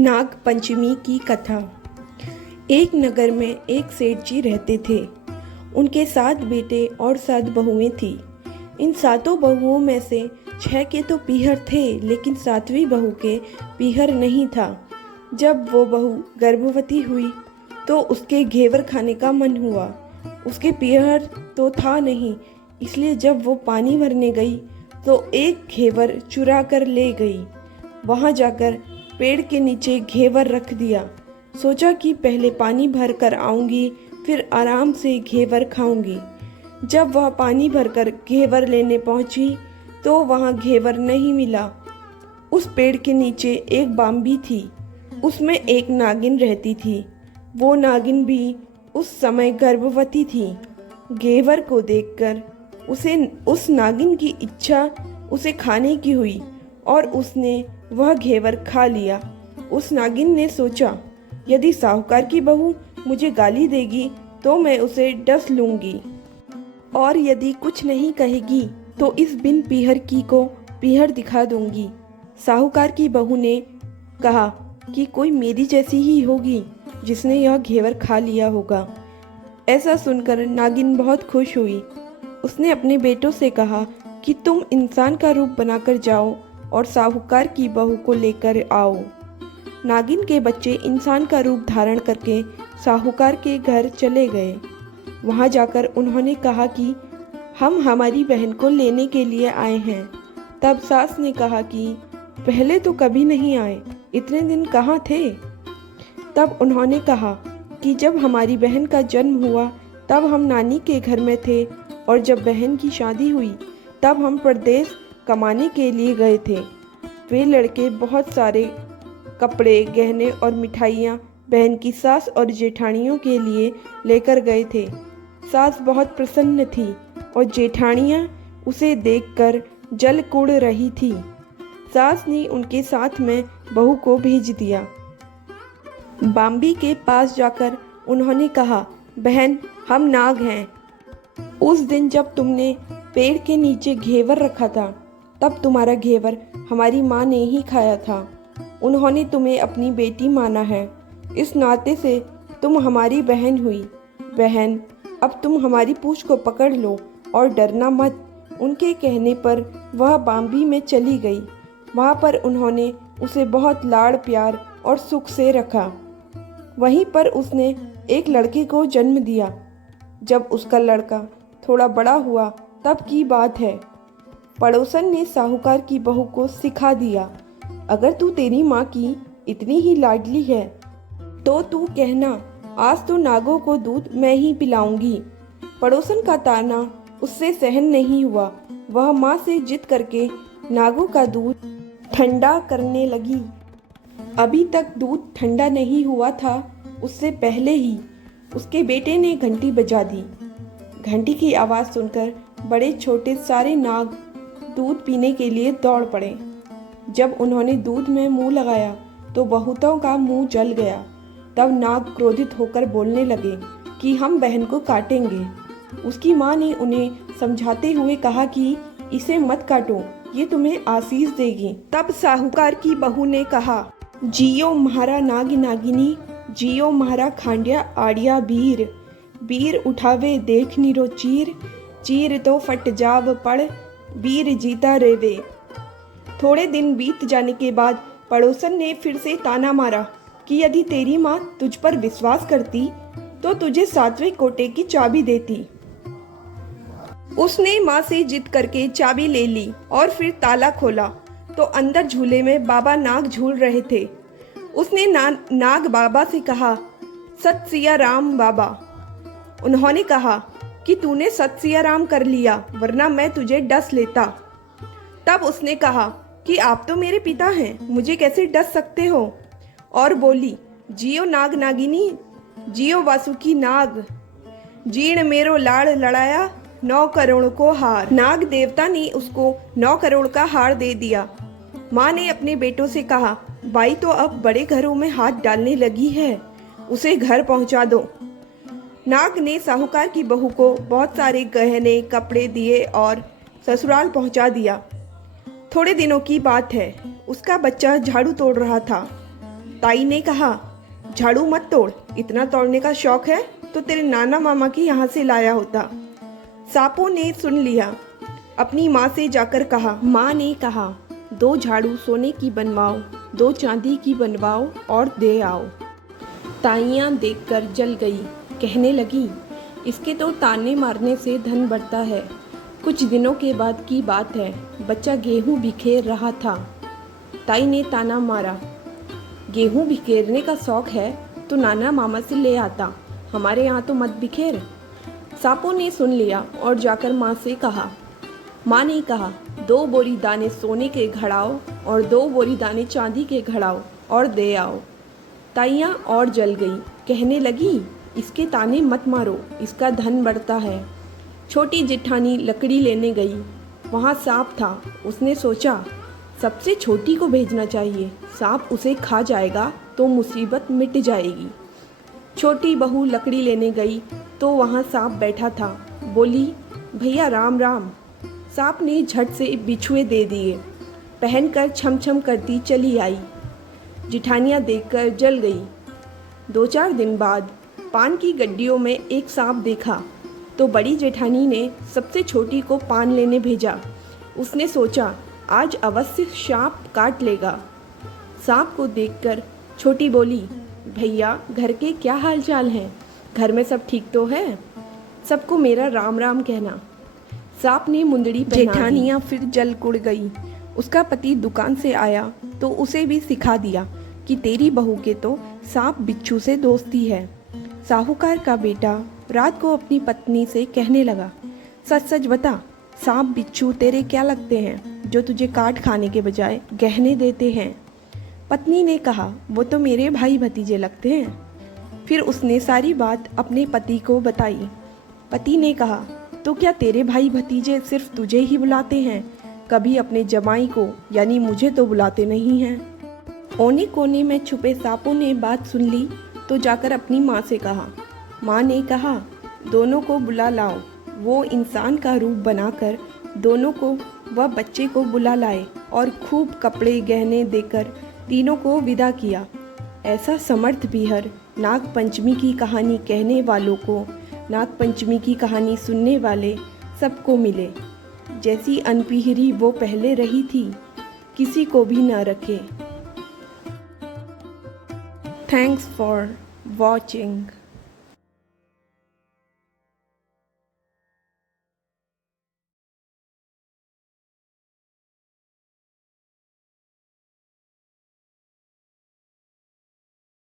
नाग पंचमी की कथा। एक नगर में एक सेठ जी रहते थे। उनके 7 बेटे और 7 बहुएं थी। इन 7 बहुओं में से 6 के तो पीहर थे, लेकिन 7वीं बहू के पीहर नहीं था। जब वो बहू गर्भवती हुई तो उसके घेवर खाने का मन हुआ। उसके पीहर तो था नहीं, इसलिए जब वो पानी भरने गई तो एक घेवर चुरा कर ले गई। वहाँ जाकर पेड़ के नीचे घेवर रख दिया। सोचा कि पहले पानी भर कर आऊँगी, फिर आराम से घेवर खाऊंगी। जब वह पानी भरकर घेवर लेने पहुंची तो वहां घेवर नहीं मिला। उस पेड़ के नीचे एक बाम्बी थी, उसमें एक नागिन रहती थी। वो नागिन भी उस समय गर्भवती थी। घेवर को देखकर उस नागिन की इच्छा उसे खाने की हुई और उसने वह घेवर खा लिया। उस नागिन ने सोचा, यदि साहूकार की बहू मुझे गाली देगी तो मैं उसे डस लूंगी, और यदि कुछ नहीं कहेगी तो इस बिन पीहर की को पीहर दिखा दूंगी। साहूकार की बहू ने कहा कि कोई मेरी जैसी ही होगी जिसने यह घेवर खा लिया होगा। ऐसा सुनकर नागिन बहुत खुश हुई। उसने अपने बेटों से कहा कि तुम इंसान का रूप बनाकर जाओ और साहूकार की बहू को लेकर आओ। नागिन के बच्चे इंसान का रूप धारण करके साहूकार के घर चले गए। वहां जाकर उन्होंने कहा कि हम हमारी बहन को लेने के लिए आए हैं। तब सास ने कहा कि पहले तो कभी नहीं आए, इतने दिन कहाँ थे? तब उन्होंने कहा कि जब हमारी बहन का जन्म हुआ तब हम नानी के घर में थे, और जब बहन की शादी हुई तब हम परदेश कमाने के लिए गए थे। वे लड़के बहुत सारे कपड़े, गहने और मिठाइयाँ बहन की सास और जेठानियों के लिए लेकर गए थे। सास बहुत प्रसन्न थी और जेठानियाँ उसे देखकर जल कुड़ रही थी। सास ने उनके साथ में बहू को भेज दिया। बाम्बी के पास जाकर उन्होंने कहा, बहन, हम नाग हैं। उस दिन जब तुमने पेड़ के नीचे घेवर रखा था तब तुम्हारा घेवर हमारी माँ ने ही खाया था। उन्होंने तुम्हें अपनी बेटी माना है, इस नाते से तुम हमारी बहन हुई। बहन, अब तुम हमारी पूंछ को पकड़ लो और डरना मत। उनके कहने पर वह बाम्बी में चली गई। वहाँ पर उन्होंने उसे बहुत लाड़ प्यार और सुख से रखा। वहीं पर उसने एक लड़के को जन्म दिया। जब उसका लड़का थोड़ा बड़ा हुआ तब की बात है, पड़ोसन ने साहूकार की बहू को सिखा दिया, अगर तू तेरी माँ की इतनी ही लाडली है तो तू कहना, आज तो नागों को दूध मैं ही पिलाऊंगी। पड़ोसन का ताना उससे सहन नहीं हुआ। वह माँ से जिद करके नागों का दूध ठंडा करने लगी। अभी तक दूध ठंडा नहीं हुआ था, उससे पहले ही उसके बेटे ने घंटी बजा दी। घंटी की आवाज़ सुनकर बड़े छोटे सारे नाग दूध पीने के लिए दौड़ पड़े। जब उन्होंने दूध में मुंह लगाया तो बहुतों का मुंह जल गया। तब नाग क्रोधित होकर बोलने लगे कि हम बहन को काटेंगे। उसकी माँ ने उन्हें समझाते हुए कहा कि इसे मत काटो, ये तुम्हें आशीष देगी। तब साहूकार की बहू ने कहा, जियो म्हारा नाग नागिनी, जियो म्हारा खांडिया आड़िया बीर। बीर उठावे देख निरो चीर, चीर तो फट जाव पड़, बीर जीता रेवे। थोड़े दिन बीत जाने के बाद पड़ोसन ने फिर से ताना मारा कि यदि तेरी माँ तुझ पर विश्वास करती तो तुझे 7वें कोटे की चाबी देती। उसने माँ से जिद करके चाबी ले ली और फिर ताला खोला तो अंदर झूले में बाबा नाग झूल रहे थे। उसने नाग बाबा से कहा, सत सिया राम बाबा। उन्होंने कहा कि तूने सत सिया राम कर लिया, वरना मैं तुझे डस लेता। तब उसने कहा कि आप तो मेरे पिता हैं, मुझे कैसे डस सकते हो? और बोली, जियो नाग नागिनी, जियो वासुकी नाग। जीण मेरो लाड़ लड़ाया, 9 करोड़ को हार। नाग देवता ने उसको 9 करोड़ का हार दे दिया। माँ ने अपने बेटों से कहा, बाई तो अब बड़े घरों में हाथ डालने लगी है, उसे घर पहुंचा दो। नाग ने साहूकार की बहू को बहुत सारे गहने, कपड़े दिए और ससुराल पहुंचा दिया। थोड़े दिनों की बात है, उसका बच्चा झाड़ू तोड़ रहा था। ताई ने कहा, झाड़ू मत तोड़, इतना तोड़ने का शौक है तो तेरे नाना मामा की यहाँ से लाया होता। सांपों ने सुन लिया, अपनी माँ से जाकर कहा। माँ ने कहा, 2 झाड़ू सोने की बनवाओ, 2 चांदी की बनवाओ और दे आओ। ताइयाँ देखकर जल गई, कहने लगी, इसके तो ताने मारने से धन बढ़ता है। कुछ दिनों के बाद की बात है, बच्चा गेहूँ बिखेर रहा था। ताई ने ताना मारा, गेहूँ बिखेरने का शौक है तो नाना मामा से ले आता, हमारे यहाँ तो मत बिखेर। सांपों ने सुन लिया और जाकर माँ से कहा। माँ ने कहा, 2 बोरी दाने सोने के घड़ाओ और 2 बोरी दाने चांदी के घड़ाओ और दे आओ। ताइयाँ और जल गई, कहने लगी, इसके ताने मत मारो, इसका धन बढ़ता है। छोटी जेठानी लकड़ी लेने गई, वहाँ सांप था। उसने सोचा, सबसे छोटी को भेजना चाहिए, सांप उसे खा जाएगा तो मुसीबत मिट जाएगी। छोटी बहू लकड़ी लेने गई तो वहाँ सांप बैठा था। बोली, भैया राम राम। सांप ने झट से बिछुए दे दिए, पहनकर छम छम करती चली आई। जिठानियाँ देखकर जल गई। 2-4 दिन बाद पान की गड्डियों में एक सांप देखा तो बड़ी जेठानी ने सबसे छोटी को पान लेने भेजा। उसने सोचा, आज अवश्य सांप काट लेगा। सांप को देखकर छोटी बोली, भैया घर के क्या हाल चाल हैं? घर में सब ठीक तो है? सबको मेरा राम राम कहना। सांप ने मुंदड़ी पहना दी। जेठानियाँ फिर जल कुड़ गई। उसका पति दुकान से आया तो उसे भी सिखा दिया कि तेरी बहू के तो सांप बिच्छू से दोस्ती है। साहूकार का बेटा रात को अपनी पत्नी से कहने लगा, सच सच बता, सांप बिच्छू तेरे क्या लगते हैं जो तुझे काट खाने के बजाय गहने देते हैं? पत्नी ने कहा, वो तो मेरे भाई भतीजे लगते हैं। फिर उसने सारी बात अपने पति को बताई। पति ने कहा, तो क्या तेरे भाई भतीजे सिर्फ तुझे ही बुलाते हैं, कभी अपने जमाई को यानी मुझे तो बुलाते नहीं हैं? कोने कोने में छुपे सांपों ने बात सुन ली तो जाकर अपनी माँ से कहा। माँ ने कहा, दोनों को बुला लाओ। वो इंसान का रूप बनाकर दोनों को व बच्चे को बुला लाए और खूब कपड़े गहने देकर तीनों को विदा किया। ऐसा समर्थ बीहर नाग पंचमी की कहानी कहने वालों को, नाग पंचमी की कहानी सुनने वाले सबको मिले। जैसी अनपिहरी वो पहले रही थी, किसी को भी न रखे। Thanks for watching.